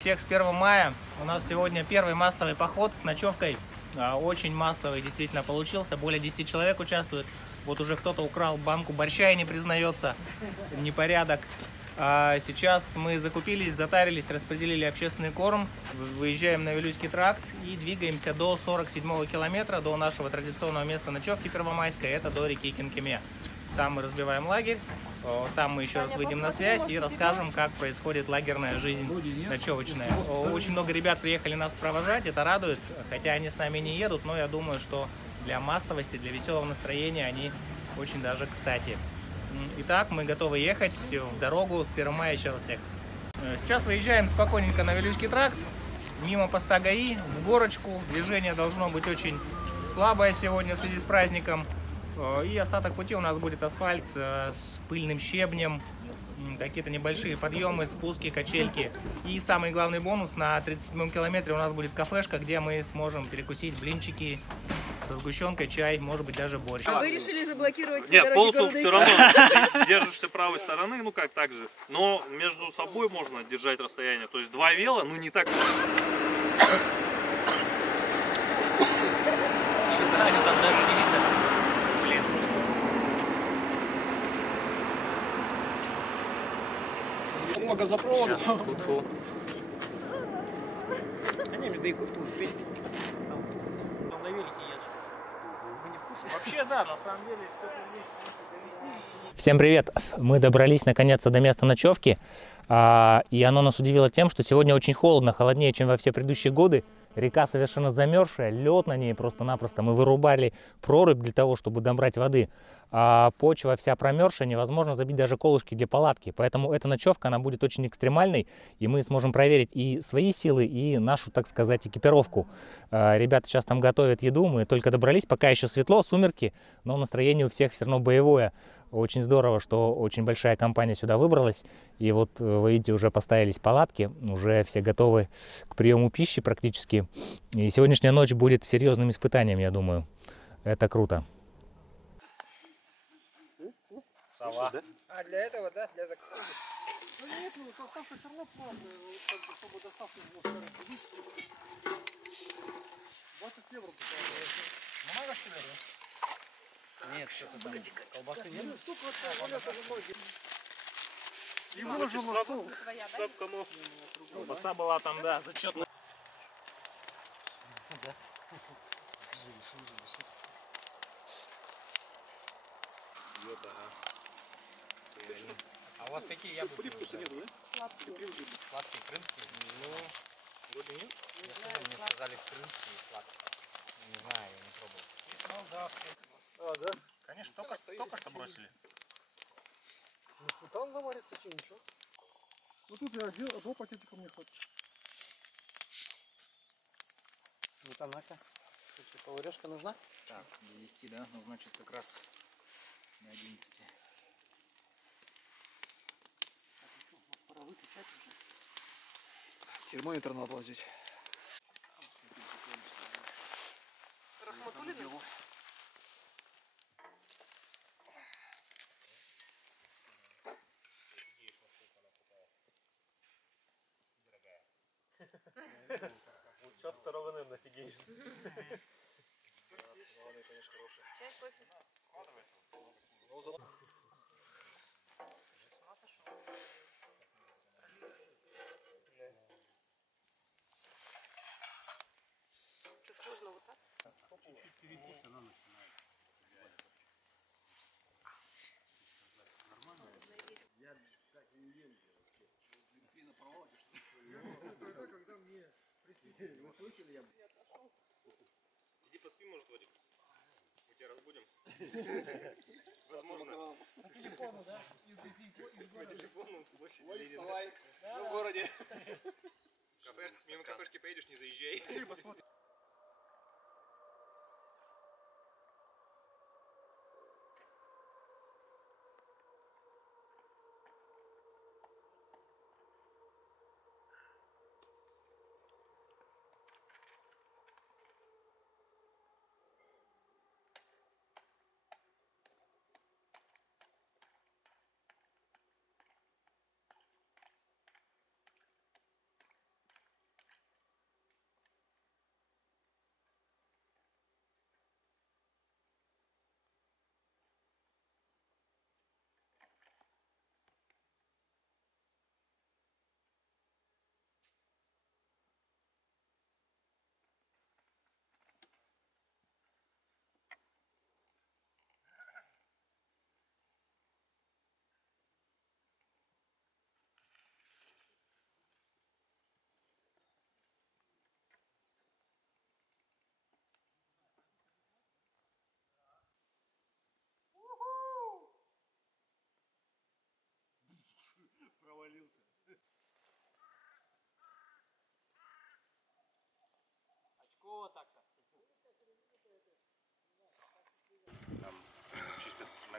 Всех с 1 мая. У нас сегодня первый массовый поход с ночевкой. Очень массовый действительно получился. Более 10 человек участвует. Вот уже кто-то украл банку борща и не признается. Непорядок. Сейчас мы закупились, затарились, распределили общественный корм. Выезжаем на Вилюйский тракт и двигаемся до 47-го километра, до нашего традиционного места ночевки первомайской. Это до реки Кенкеме. Там мы разбиваем лагерь. Там мы еще раз выйдем на связь и расскажем, как происходит лагерная жизнь ночевочная. Очень много ребят приехали нас провожать, это радует, хотя они с нами не едут, но я думаю, что для массовости, для веселого настроения они очень даже кстати. Итак, мы готовы ехать в дорогу с 1 мая еще раз всех. Сейчас выезжаем спокойненько на Вилюйский тракт, мимо поста ГАИ, в горочку. Движение должно быть очень слабое сегодня в связи с праздником. И остаток пути у нас будет асфальт с пыльным щебнем, какие-то небольшие подъемы, спуски, качельки. И самый главный бонус, на 37-м километре у нас будет кафешка, где мы сможем перекусить блинчики со сгущенкой, чай, может быть даже борщ. А вы решили заблокировать? Нет, полосу все равно ты держишься правой стороны, ну как так же. Но между собой можно держать расстояние. То есть два вела, ну не так. Что-то они там даже не видно. Блин. Магазопровод. Фу-фу. Они мне да и успеть. Там на велике едешь. Вы не в курсе? Вообще да, на самом деле все это вместе. Всем привет! Мы добрались наконец-то до места ночевки, и оно нас удивило тем, что сегодня очень холодно, холоднее, чем во все предыдущие годы. Река совершенно замерзшая, лед на ней просто-напросто. Мы вырубали прорубь для того, чтобы добрать воды. А почва вся промерзшая, невозможно забить даже колышки для палатки. Поэтому эта ночевка, она будет очень экстремальной, и мы сможем проверить и свои силы, и нашу, так сказать, экипировку. Ребята сейчас там готовят еду, мы только добрались, пока еще светло, сумерки, но настроение у всех все равно боевое. Очень здорово, что очень большая компания сюда выбралась. И вот вы видите, уже поставились палатки, уже все готовы к приему пищи практически. И сегодняшняя ночь будет серьезным испытанием, я думаю. Это круто. Сова. А для этого, да? Для заказа? Ну нет, ну доставка все равно платная, чтобы доставка была скоростью. 20 евро. Много что ли? Нет, что-то там. Колбасы нет? И выложил на стол. Колбаса была там, да, зачетная. А у вас какие яблоки? Привкуса нету, да? Сладкие, крымские? Ну, вроде нет. Мне сказали крымские сладкие. Не знаю, я не пробовал. Есть молдавские. А, да? Конечно, только что бросили. Ну, сметана заварится, что, ничего? Ну тут я одного пакетика мне хватит. Сметана-ка. Поварешка нужна? Так, до 10, да? Ну, значит, как раз на 11. Пора выключать уже. Термометр надо возить. Рахматуллина? Сейчас второго, наверное, офигеешь. Чай, кофе? Что, сложно вот так? Чуть-чуть перекус, она начинает. Нормально? Я так не ем. Дельфина проводишь, что ли? Когда мне присоединили, вы слышали, я... Иди поспи, может, Вадик. Мы тебя разбудим. Возможно. По телефону, да? Из По телефону в площади. в городе. Мимо кафешки поедешь, не заезжай.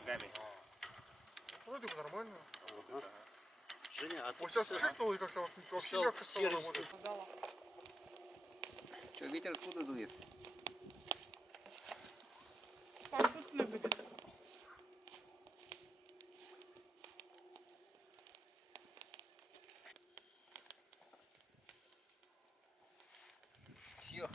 руками. Вроде бы нормально. Женя, а ты Вот сейчас шикнул и как-то вообще мягко стало работать. Что, ветер откуда дует? Попутный будет. Все.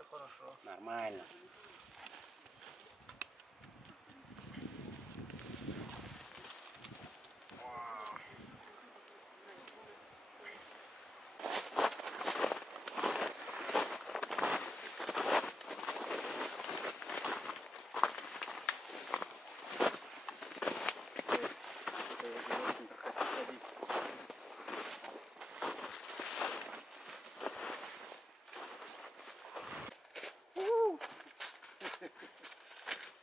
это хорошо. Нормально.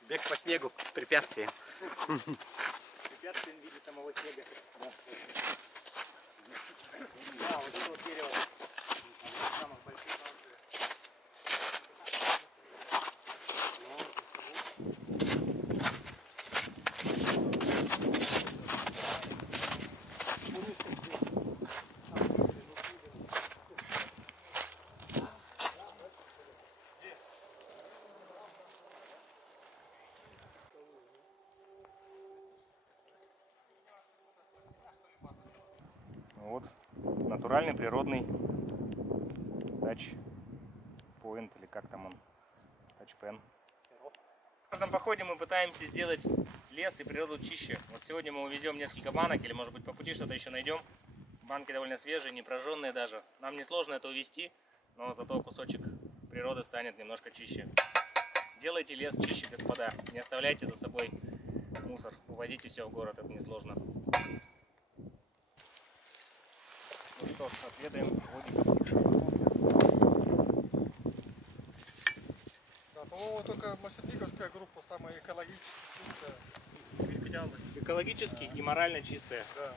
Бег по снегу, препятствие. Препятствием в виде самого снега. Да, вот это вот дерево. Одно из самых больших на острове. Вот натуральный природный тач-поинт, или как там он, тач-пен. В каждом походе мы пытаемся сделать лес и природу чище. Вот сегодня мы увезем несколько банок, или может быть по пути что-то еще найдем. Банки довольно свежие, не прожженные даже. Нам несложно это увезти, но зато кусочек природы станет немножко чище. Делайте лес чище, господа. Не оставляйте за собой мусор. Увозите все в город, это несложно. Ну что ж, отведаем Да, по-моему, только Мастерниковская группа самая экологически чистая. экологически и морально чистая. Да.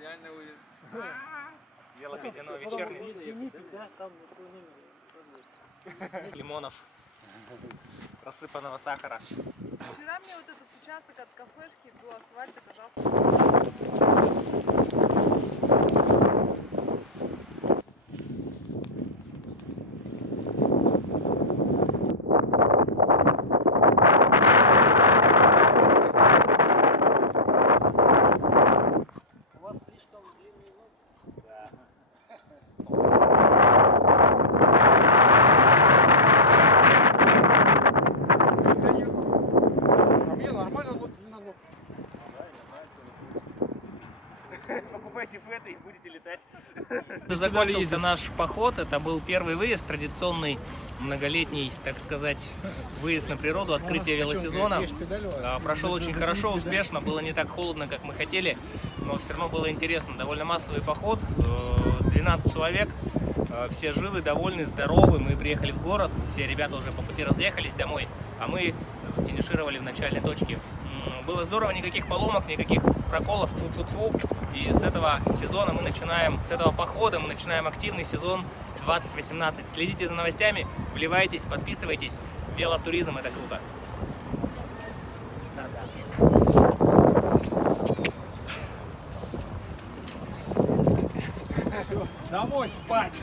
Реально будет. Бело-казино вечерний. Лимонов. Рассыпанного сахара. Вчера мне вот этот участок от кафешки до асфальта казался. У вас слишком длинный ног. А мне нормально, но длинно ног. Покупайте фэты и будете летать. Закончился наш поход. Это был первый выезд, традиционный многолетний, так сказать, выезд на природу, открытие велосезона. Прошел очень хорошо, успешно. Было не так холодно, как мы хотели, но все равно было интересно. Довольно массовый поход, 12 человек. Все живы, довольны, здоровы. Мы приехали в город, все ребята уже по пути разъехались домой, а мы финишировали в начальной точке. Было здорово, никаких поломок, никаких проколов, тьфу-тьфу-тьфу. И с этого сезона мы начинаем, с этого похода мы начинаем активный сезон 2018. Следите за новостями, вливайтесь, подписывайтесь. Велотуризм — это круто. Домой спать!